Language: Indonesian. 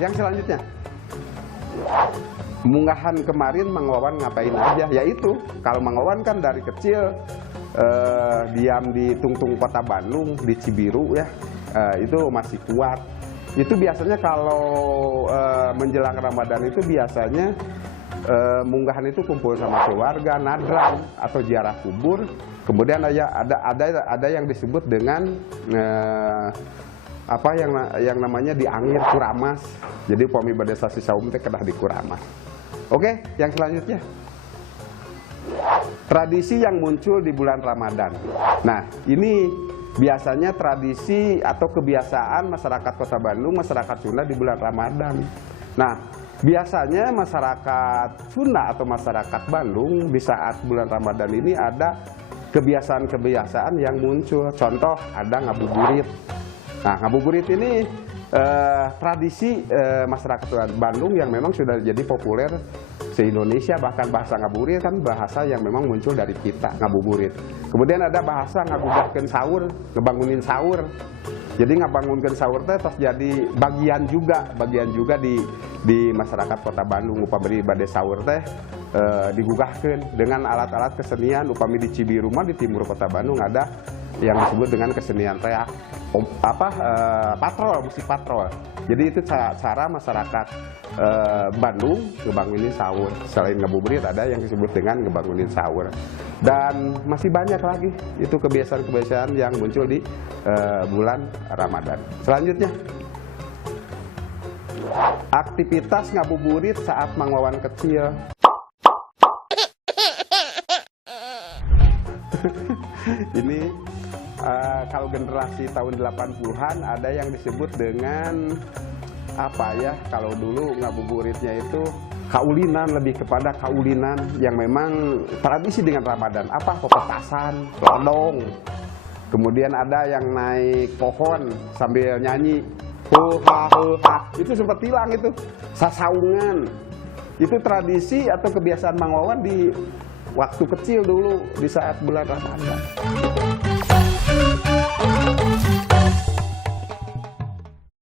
yang selanjutnya. Munggahan kemarin Mang Wawan ngapain aja? Yaitu kalau Mang Wawan kan dari kecil diam di tungtung kota Bandung, di Cibiru ya, itu masih kuat. Itu biasanya kalau menjelang Ramadan itu biasanya munggahan itu kumpul sama keluarga, nadrang atau ziarah kubur. Kemudian ada yang disebut dengan apa yang namanya diangir kuramas. Jadi upami bade sasi saum teh kedah dikuramas. Oke, yang selanjutnya. Tradisi yang muncul di bulan Ramadan. Nah, ini biasanya tradisi atau kebiasaan masyarakat Kota Bandung, masyarakat Sunda di bulan Ramadan. Nah, biasanya masyarakat Sunda atau masyarakat Bandung di saat bulan Ramadan ini ada kebiasaan-kebiasaan yang muncul. Contoh, ada ngabuburit. Nah, ngabuburit ini tradisi masyarakat Bandung yang memang sudah jadi populer se-Indonesia. Bahkan bahasa ngabuburit kan bahasa yang memang muncul dari kita, ngabuburit. Kemudian ada bahasa ngagugahkeun sahur, ngebangunin sahur. Jadi ngabangunkeun sahur teh terus jadi bagian juga di masyarakat Kota Bandung. Upami bade sahur teh digugahkeun dengan alat-alat kesenian. Upami di Cibiru mah di timur Kota Bandung ada yang disebut dengan kesenian reak, patrol, musik patrol. Jadi itu cara masyarakat Bandung ngebangunin sahur. Selain ngabuburit ada yang disebut dengan ngebangunin sahur. Dan masih banyak lagi itu kebiasaan-kebiasaan yang muncul di bulan Ramadan. Selanjutnya, aktivitas ngabuburit saat Mang Wawan kecil. Ini kalau generasi tahun 80-an ada yang disebut dengan apa ya, kalau dulu ngabuburitnya itu kaulinan, lebih kepada kaulinan yang memang tradisi dengan Ramadan. Apa? Pepetasan, lodong. Kemudian ada yang naik pohon sambil nyanyi huha huha. Itu sempat hilang itu. Sasaungan. Itu tradisi atau kebiasaan Mang Wawan di waktu kecil dulu di saat bulan Ramadan.